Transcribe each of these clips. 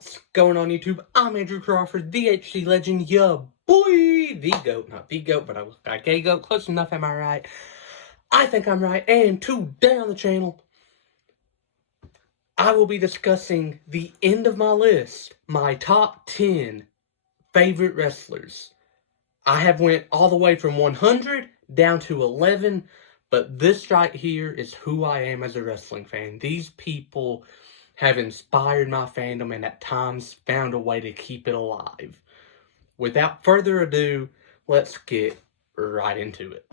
What's going on YouTube? I'm Andrew Crawford, the HC Legend, ya boy! The GOAT, not the GOAT, but I look like a GOAT. Close enough, am I right? I think I'm right. And today on the channel, I will be discussing the end of my list, my top 10 favorite wrestlers. I have went all the way from 100 down to 11, but this right here is who I am as a wrestling fan. These people have inspired my fandom and at times found a way to keep it alive. Without further ado, let's get right into it.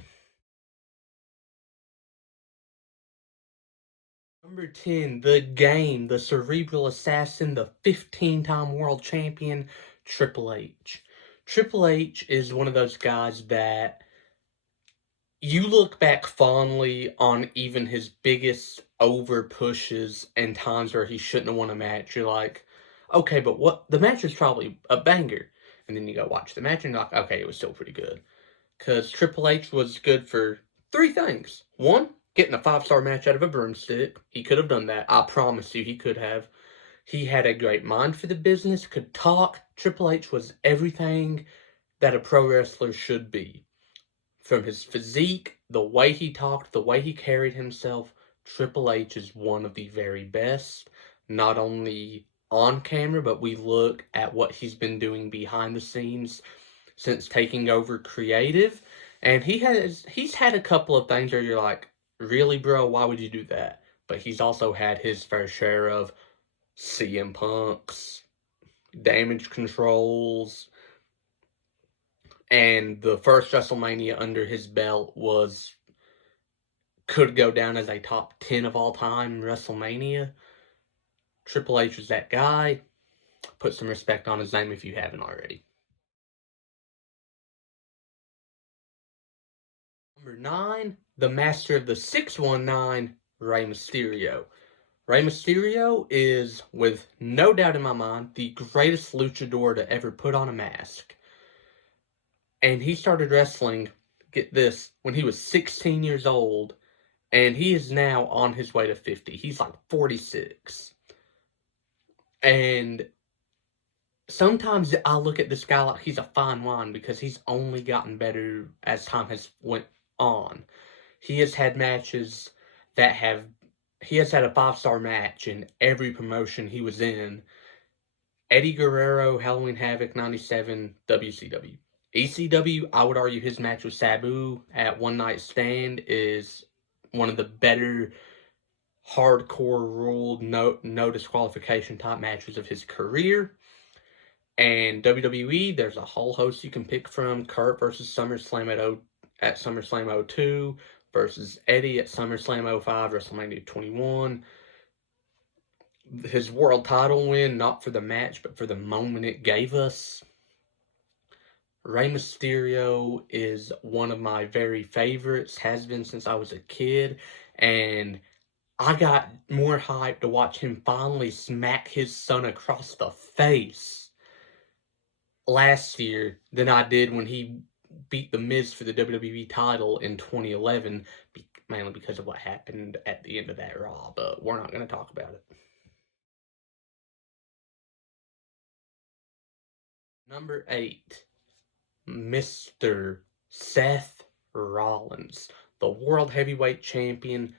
Number 10, the Game, the Cerebral Assassin, the 15-time world champion, Triple H. Triple H is one of those guys that you look back fondly on even his biggest over pushes and times where he shouldn't have won a match. You're like, okay, but what? The match was probably a banger. And then you go watch the match and you're like, okay, it was still pretty good. Because Triple H was good for three things. One, getting a 5-star match out of a broomstick. He could have done that. I promise you he could have. He had a great mind for the business, could talk. Triple H was everything that a pro wrestler should be. From his physique, the way he talked, the way he carried himself, Triple H is one of the very best, not only on camera, but we look at what he's been doing behind the scenes since taking over creative, and he's had a couple of things where you're like, really, bro, why would you do that? But he's also had his fair share of CM Punks, damage controls, and the first WrestleMania under his belt could go down as a top 10 of all time WrestleMania. Triple H is that guy. Put some respect on his name if you haven't already. Number 9, the master of the 619, Rey Mysterio. Rey Mysterio is, with no doubt in my mind, the greatest luchador to ever put on a mask. And he started wrestling, get this, when he was 16 years old, and he is now on his way to 50. He's like 46. And sometimes I look at this guy like he's a fine wine because he's only gotten better as time has went on. He has had matches that he has had a 5-star match in every promotion he was in. Eddie Guerrero, Halloween Havoc, 97, WCW. ECW, I would argue his match with Sabu at One Night Stand is one of the better hardcore ruled, no disqualification type matches of his career. And WWE, there's a whole host you can pick from. Kurt versus SummerSlam at SummerSlam 02 versus Eddie at SummerSlam 05, WrestleMania 21. His world title win, not for the match, but for the moment it gave us. Rey Mysterio is one of my very favorites, has been since I was a kid, and I got more hyped to watch him finally smack his son across the face last year than I did when he beat The Miz for the WWE title in 2011, mainly because of what happened at the end of that Raw, but we're not going to talk about it. Number 8, Mr. Seth Rollins, the World Heavyweight Champion,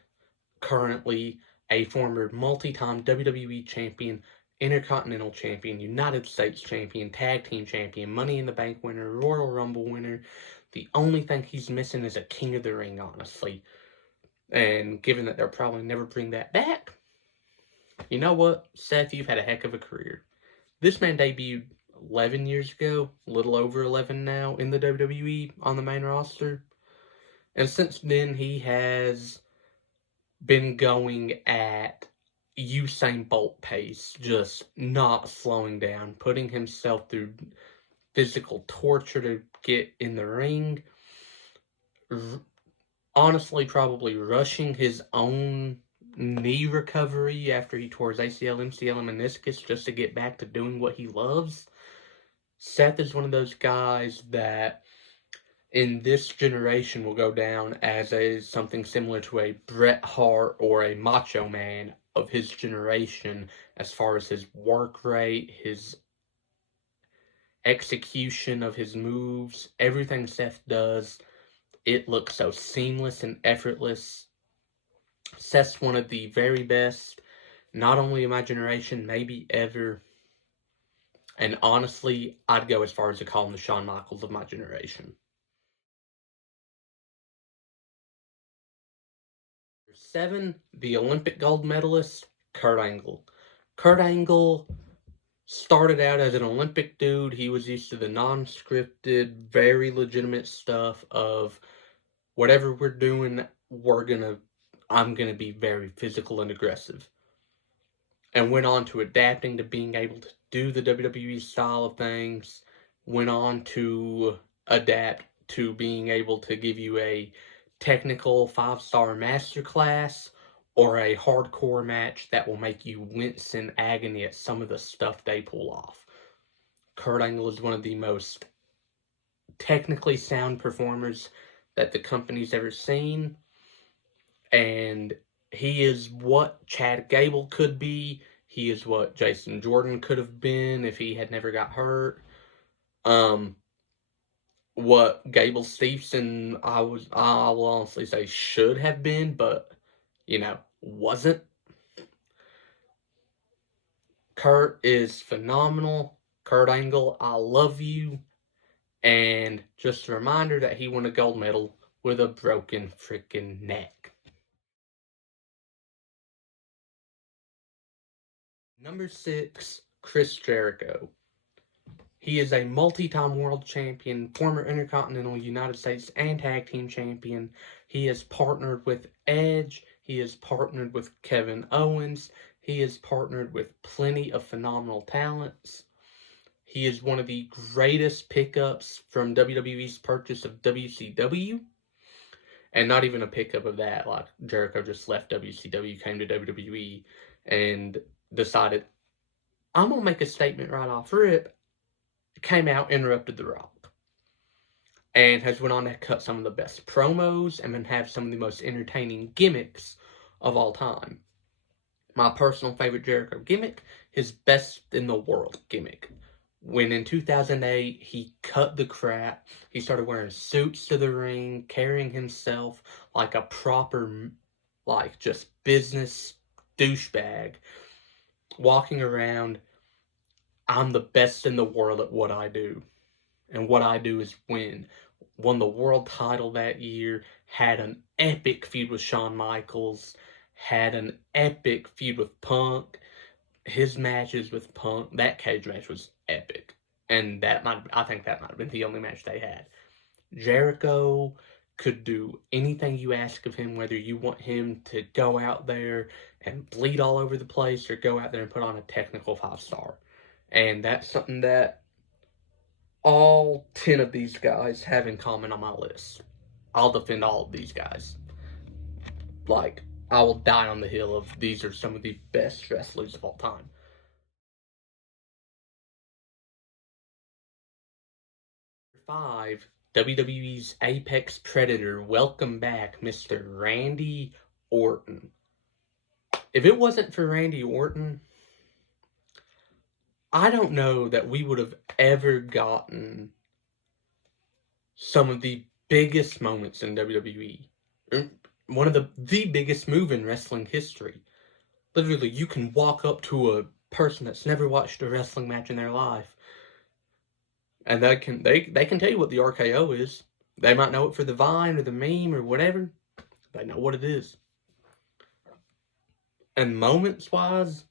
currently a former multi-time WWE Champion, Intercontinental Champion, United States Champion, Tag Team Champion, Money in the Bank winner, Royal Rumble winner. The only thing he's missing is a King of the Ring, honestly. And given that they'll probably never bring that back, you know what, Seth, you've had a heck of a career. This man debuted 11 years ago, a little over 11 now, in the WWE on the main roster. And since then, he has been going at Usain Bolt pace, just not slowing down, putting himself through physical torture to get in the ring. Honestly, probably rushing his own knee recovery after he tore his ACL, MCL, and meniscus just to get back to doing what he loves. Seth is one of those guys that in this generation will go down as something similar to a Bret Hart or a Macho Man of his generation as far as his work rate, his execution of his moves, everything Seth does, it looks so seamless and effortless. Seth's one of the very best, not only in my generation, maybe ever. And honestly, I'd go as far as to call him the Shawn Michaels of my generation. 7, the Olympic gold medalist, Kurt Angle. Kurt Angle started out as an Olympic dude. He was used to the non-scripted, very legitimate stuff of whatever we're doing, I'm gonna be very physical and aggressive. And went on to adapting to being able to do the WWE style of things, went on to adapt to being able to give you a technical 5-star masterclass or a hardcore match that will make you wince in agony at some of the stuff they pull off. Kurt Angle is one of the most technically sound performers that the company's ever seen, and he is what Chad Gable could be. He is what Jason Jordan could have been if he had never got hurt. What Gable Steveson I will honestly say should have been, but wasn't. Kurt is phenomenal. Kurt Angle, I love you. And just a reminder that he won a gold medal with a broken freaking neck. Number 6, Chris Jericho. He is a multi-time world champion, former Intercontinental, United States, and Tag Team champion. He has partnered with Edge. He has partnered with Kevin Owens. He has partnered with plenty of phenomenal talents. He is one of the greatest pickups from WWE's purchase of WCW. And not even a pickup of that. Like, Jericho just left WCW, came to WWE, and decided, I'm going to make a statement right off rip. Came out, interrupted The Rock. And has went on to cut some of the best promos and have some of the most entertaining gimmicks of all time. My personal favorite Jericho gimmick, his best in the world gimmick. When in 2008, he cut the crap. He started wearing suits to the ring, carrying himself like a proper, just business douchebag. Walking around, I'm the best in the world at what I do. And what I do is win. Won the world title that year, had an epic feud with Shawn Michaels, had an epic feud with Punk. His matches with Punk, that cage match was epic. And I think that might have been the only match they had. Jericho could do anything you ask of him, whether you want him to go out there and bleed all over the place or go out there and put on a technical 5-star. And that's something that all 10 of these guys have in common on my list. I'll defend all of these guys. I will die on the hill of these are some of the best wrestlers of all time. 5, WWE's Apex Predator. Welcome back, Mr. Randy Orton. If it wasn't for Randy Orton, I don't know that we would have ever gotten some of the biggest moments in WWE. One of the biggest move in wrestling history. Literally, you can walk up to a person that's never watched a wrestling match in their life, and they can tell you what the RKO is. They might know it for the Vine or the meme or whatever. They know what it is. And moments-wise,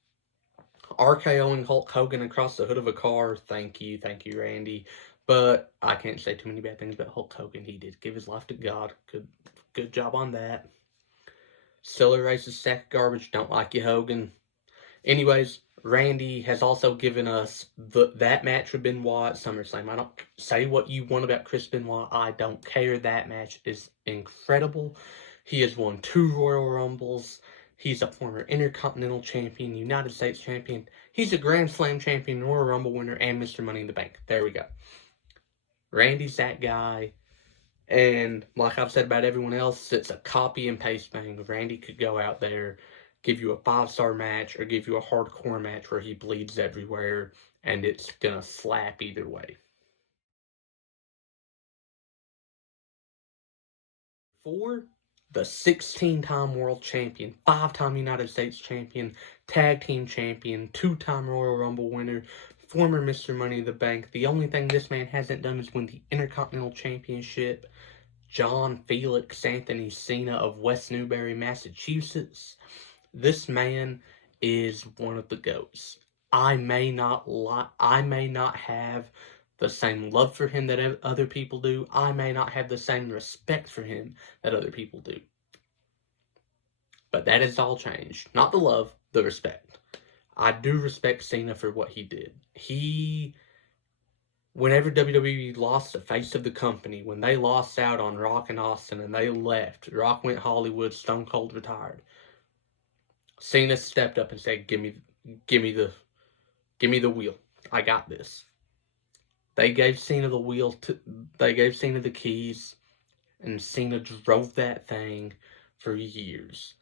RKOing Hulk Hogan across the hood of a car, thank you, Randy. But I can't say too many bad things about Hulk Hogan. He did give his life to God. Good job on that. Silly racist sack of garbage. Don't like you, Hogan. Anyways, Randy has also given us that match with Benoit at SummerSlam. I don't say what you want about Chris Benoit. I don't care. That match is incredible. He has won 2 Royal Rumbles. He's a former Intercontinental Champion, United States Champion. He's a Grand Slam Champion, Royal Rumble winner, and Mr. Money in the Bank. There we go. Randy's that guy. And like I've said about everyone else, it's a copy and paste thing. Randy could go out there give you a 5-star match or give you a hardcore match where he bleeds everywhere and it's gonna slap either way. 4, the 16-time world champion, 5-time United States champion, tag team champion, 2-time Royal Rumble winner, former Mr. Money in the Bank. The only thing this man hasn't done is win the Intercontinental Championship. John Felix Anthony Cena of West Newbury, Massachusetts. This man is one of the GOATs. I may not have the same love for him that other people do. I may not have the same respect for him that other people do. But that has all changed. Not the love, the respect. I do respect Cena for what he did. Whenever WWE lost the face of the company, when they lost out on Rock and Austin and they left, Rock went Hollywood, Stone Cold retired. Cena stepped up and said, give me the wheel. I got this. They gave Cena the wheel, they gave Cena the keys, and Cena drove that thing for years.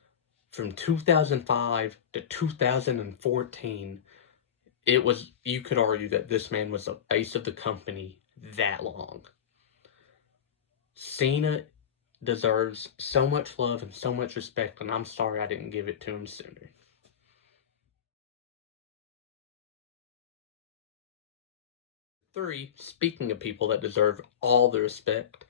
From 2005 to 2014, you could argue that this man was the face of the company that long. Cena deserves so much love and so much respect, and I'm sorry I didn't give it to him sooner. 3, speaking of people that deserve all the respect,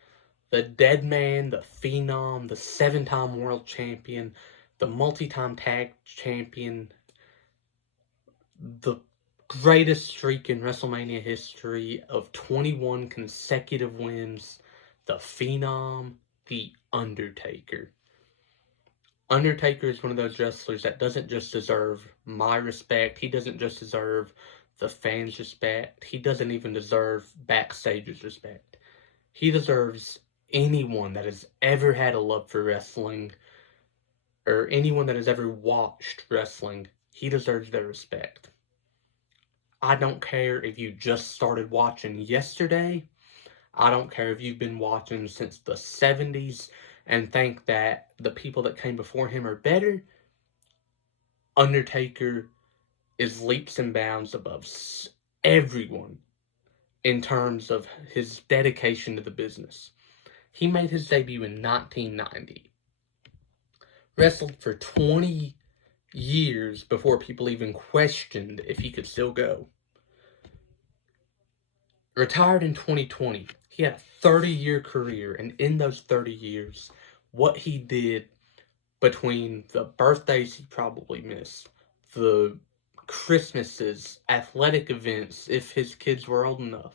the dead man, the phenom, the 7-time world champion, the multi-time tag champion, the greatest streak in WrestleMania history of 21 consecutive wins, the phenom, the Undertaker. Undertaker is one of those wrestlers that doesn't just deserve my respect. He doesn't just deserve the fans' respect. He doesn't even deserve backstage's respect. He deserves anyone that has ever had a love for wrestling or anyone that has ever watched wrestling. He deserves their respect. I don't care if you just started watching yesterday. I don't care if you've been watching since the 70s and think that the people that came before him are better. Undertaker is leaps and bounds above everyone in terms of his dedication to the business. He made his debut in 1990. Wrestled for 20 years before people even questioned if he could still go. Retired in 2020. He had a 30-year career, and in those 30 years, what he did between the birthdays he probably missed, the Christmases, athletic events, if his kids were old enough.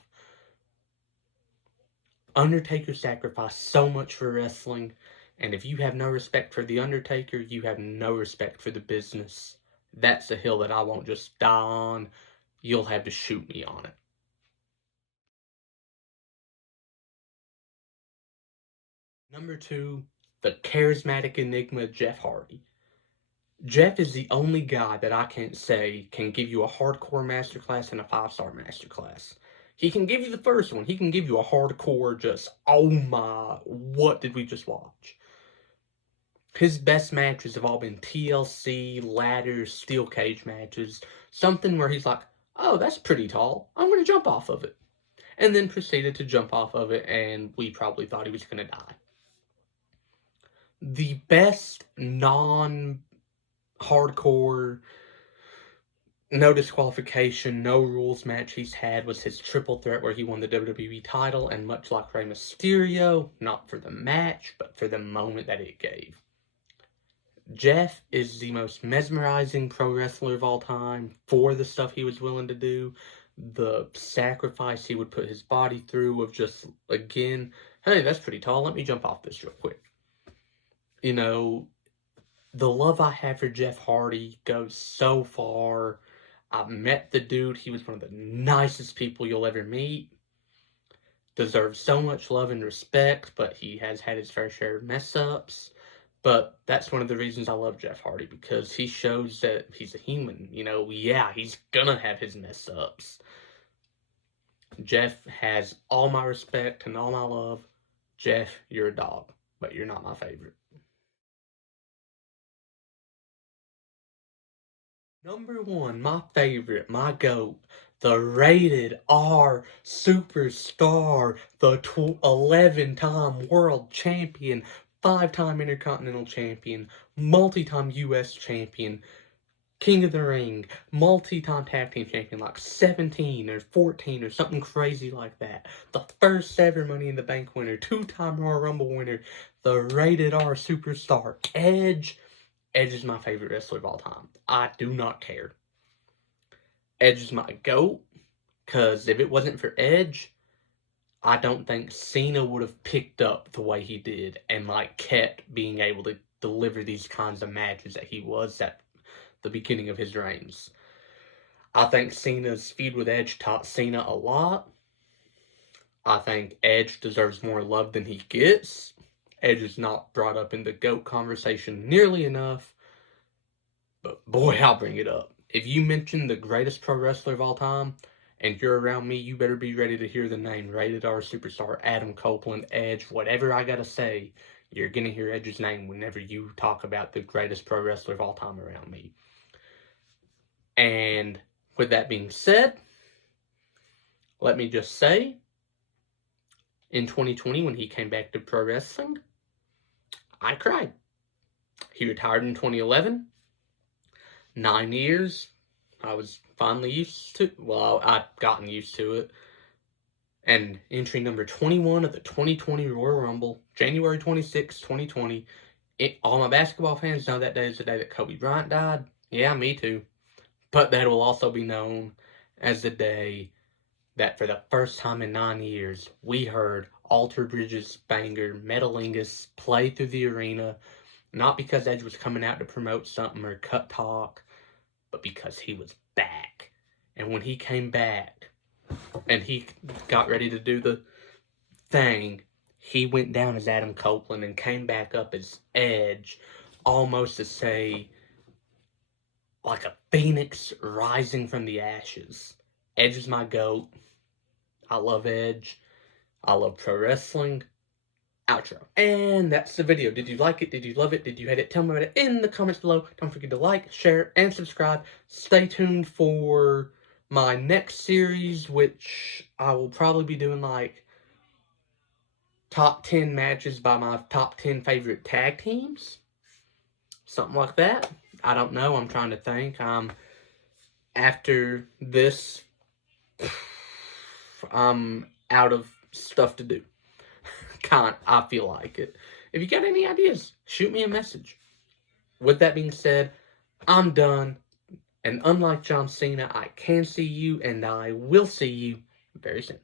Undertaker sacrificed so much for wrestling, and if you have no respect for The Undertaker, you have no respect for the business. That's a hill that I won't just die on. You'll have to shoot me on it. Number 2, the charismatic enigma Jeff Hardy. Jeff is the only guy that I can't say can give you a hardcore masterclass and a 5-star masterclass. He can give you the first one. He can give you a hardcore just, oh my, what did we just watch? His best matches have all been TLC, ladders, steel cage matches. Something where he's like, oh, that's pretty tall. I'm going to jump off of it. And then proceeded to jump off of it, and we probably thought he was going to die. The best non-hardcore, no disqualification, no rules match he's had was his triple threat where he won the WWE title, and much like Rey Mysterio, not for the match, but for the moment that it gave. Jeff is the most mesmerizing pro wrestler of all time for the stuff he was willing to do, the sacrifice he would put his body through of just, again, hey, that's pretty tall, let me jump off this real quick. You know, the love I have for Jeff Hardy goes so far. I met the dude. He was one of the nicest people you'll ever meet. Deserves so much love and respect, but he has had his fair share of mess-ups. But that's one of the reasons I love Jeff Hardy, because he shows that he's a human. You know, yeah, he's gonna have his mess-ups. Jeff has all my respect and all my love. Jeff, you're a dog, but you're not my favorite. Number one, my favorite, my GOAT, the rated R superstar, the 11-time world champion, 5-time intercontinental champion, multi-time US champion, King of the Ring, multi-time tag team champion, like 17 or 14 or something crazy like that. The first ever Money in the Bank winner, 2-time Royal Rumble winner, the rated R superstar, Edge. Edge is my favorite wrestler of all time. I do not care. Edge is my GOAT, because if it wasn't for Edge, I don't think Cena would have picked up the way he did and like kept being able to deliver these kinds of matches that he was at the beginning of his reigns. I think Cena's feud with Edge taught Cena a lot. I think Edge deserves more love than he gets. Edge is not brought up in the GOAT conversation nearly enough. But boy, I'll bring it up. If you mention the greatest pro wrestler of all time, and you're around me, you better be ready to hear the name Rated R Superstar, Adam Copeland, Edge, whatever I gotta say, you're gonna hear Edge's name whenever you talk about the greatest pro wrestler of all time around me. And with that being said, let me just say, in 2020, when he came back to pro wrestling, I cried. He retired in 2011. 9 years. I was finally used to, well, I'd gotten used to it. And entry number 21 of the 2020 Royal Rumble, January 26, 2020. All my basketball fans know that day is the day that Kobe Bryant died. Yeah, me too. But that will also be known as the day that for the first time in 9 years, we heard Alter Bridges' banger, Metalingus, play through the arena. Not because Edge was coming out to promote something or cut talk, but because he was back. And when he came back and he got ready to do the thing, he went down as Adam Copeland and came back up as Edge, almost to say, like a phoenix rising from the ashes. Edge is my GOAT. I love Edge. I love pro wrestling. Outro. And that's the video. Did you like it? Did you love it? Did you hate it? Tell me about it in the comments below. Don't forget to like, share, and subscribe. Stay tuned for my next series, which I will probably be doing like top 10 matches by my top 10 favorite tag teams. Something like that. I don't know. I'm trying to think. After this, I'm out of stuff to do. I feel like it. If you got any ideas, shoot me a message. With that being said, I'm done. And unlike John Cena, I can see you and I will see you very soon.